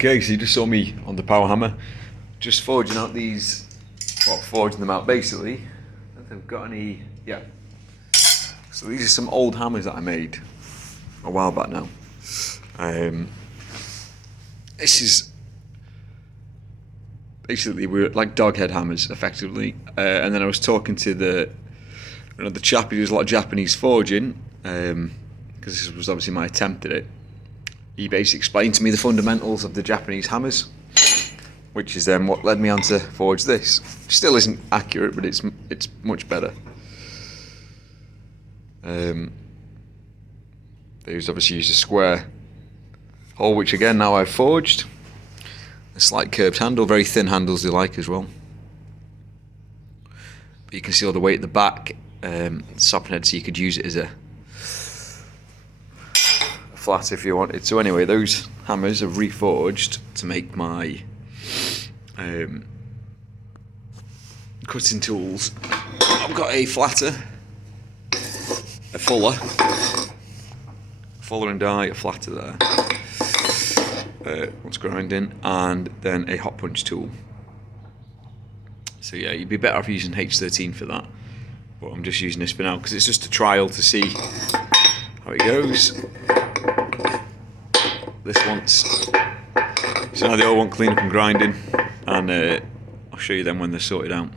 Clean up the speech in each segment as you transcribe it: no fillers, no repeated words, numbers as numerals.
Okay, so you just saw me on the power hammer, just forging out these, well, forging them out basically. I don't think they've got any, yeah. So these are some old hammers that I made a while back now. This is basically, we're like dog head hammers, effectively. And then I was talking to the chap who does a lot of Japanese forging, because this was obviously my attempt at it. He basically explained to me the fundamentals of the Japanese hammers, which is then what led me on to forge this. Still isn't accurate, but it's much better. They obviously use a square hole, which again now I've forged. A slight curved handle, very thin handles they like as well. But you can see all the weight at the back, sopping head, so you could use it as a flat if you wanted. So anyway, those hammers are reforged to make my cutting tools. I've got a flatter, a fuller and die, a flatter there, what's grinding, and then a hot punch tool. So yeah, you'd be better off using H13 for that, but I'm just using this for now because it's just a trial to see how it goes. This one's, so now the old one clean up and grinding, and I'll show you them when they're sorted out.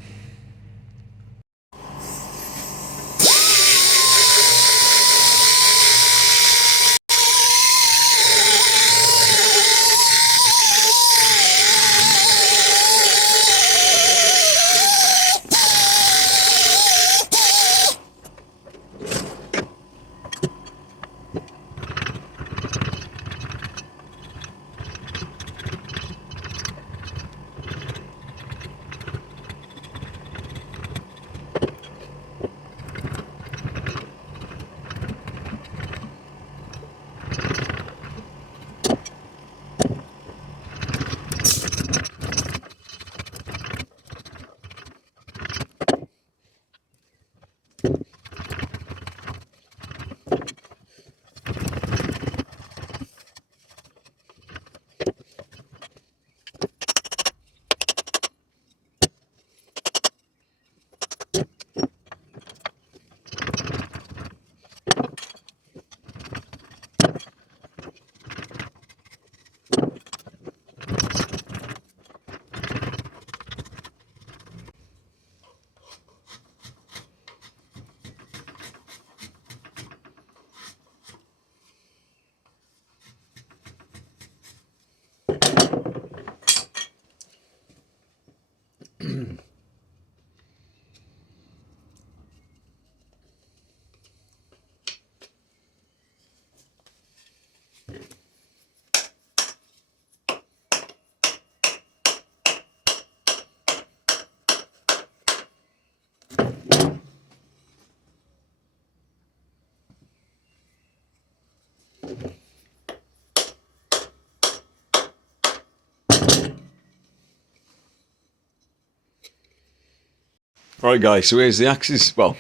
Right guys, so here's the axes. Well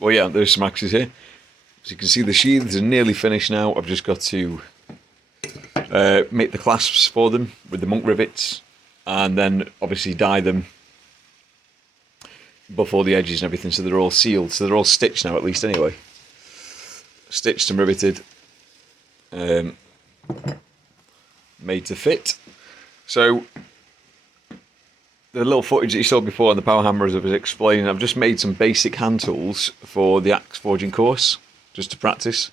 yeah, there's some axes here. As you can see, the sheaths are nearly finished now. I've just got to make the clasps for them with the monk rivets, and then obviously die them before the edges and everything, so they're all sealed. So they're all stitched now, at least anyway. Stitched and riveted, made to fit. So the little footage that you saw before on the power hammer, as I was explaining, I've just made some basic hand tools for the axe forging course, just to practice.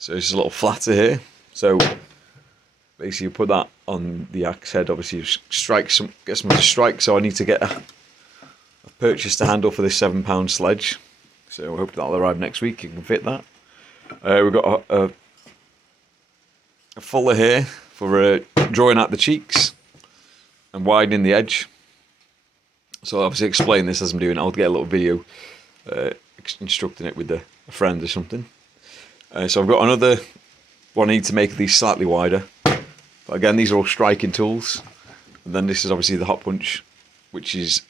So there's a little flatter here. So basically you put that on the axe head, obviously you strike some, get some to strike. So I need to get I've purchased a handle for this £7 sledge. So I hope that'll arrive next week, you can fit that. We've got a fuller here for drawing out the cheeks and widening the edge. So I'll obviously explain this as I'm doing it. I'll get a little video instructing it with a friend or something. So I've got another one I need to make these slightly wider. But again, these are all striking tools. And then this is obviously the hot punch, which is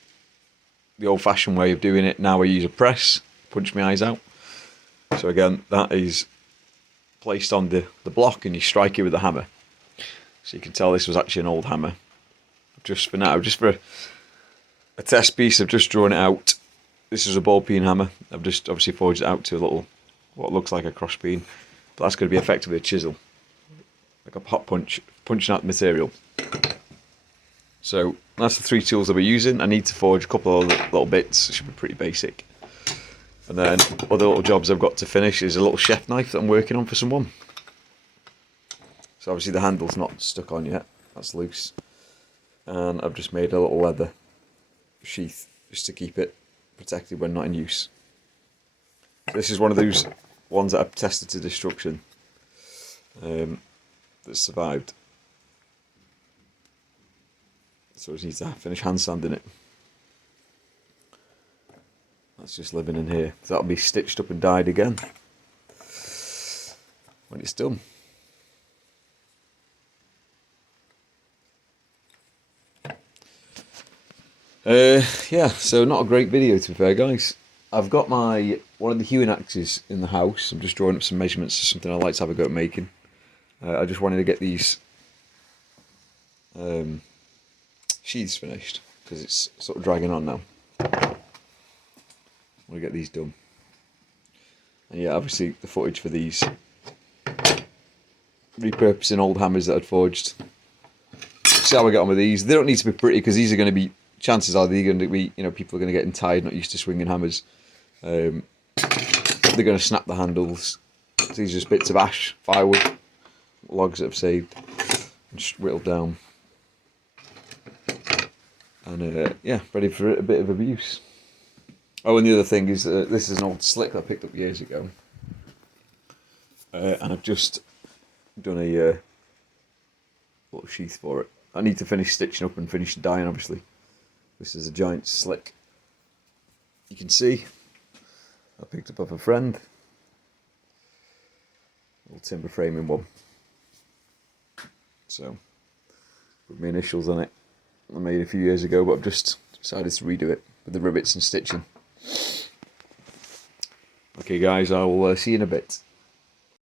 the old-fashioned way of doing it. Now I use a press, punch my eyes out. So again, that is placed on the block and you strike it with the hammer. So you can tell this was actually an old hammer. Just for now, just for a test piece, I've just drawn it out. This is a ball peen hammer. I've just obviously forged it out to a little, what looks like a cross peen. But that's going to be effectively a chisel. Like a hot punch, punching out the material. So that's the 3 tools I'll be using. I need to forge a couple of little bits. It should be pretty basic. And then other little jobs I've got to finish is a little chef knife that I'm working on for someone. So obviously the handle's not stuck on yet. That's loose. And I've just made a little leather sheath just to keep it protected when not in use. So this is one of those ones that I've tested to destruction that survived. So I just need to finish hand sanding it. That's just living in here. So that'll be stitched up and dyed again when it's done. Yeah, so not a great video to be fair, guys. I've got one of the hewing axes in the house. I'm just drawing up some measurements for something I'd like to have a go at making. I just wanted to get these sheaths finished because it's sort of dragging on now. I want to get these done. And yeah, obviously the footage for these, repurposing old hammers that I'd forged. See how I get on with these. They don't need to be pretty because these are going to be, chances are they're going to be, people are going to get tired, not used to swinging hammers. They're going to snap the handles. So these are just bits of ash, firewood, logs that I've saved and just whittled down. And yeah, ready for a bit of abuse. Oh, and the other thing is this is an old slick that I picked up years ago. And I've just done a little sheath for it. I need to finish stitching up and finish dyeing, obviously. This is a giant slick. You can see I picked up off a friend. Little timber framing one. So, put my initials on it. I made a few years ago, but I've just decided to redo it with the rivets and stitching. Okay guys, I will see you in a bit.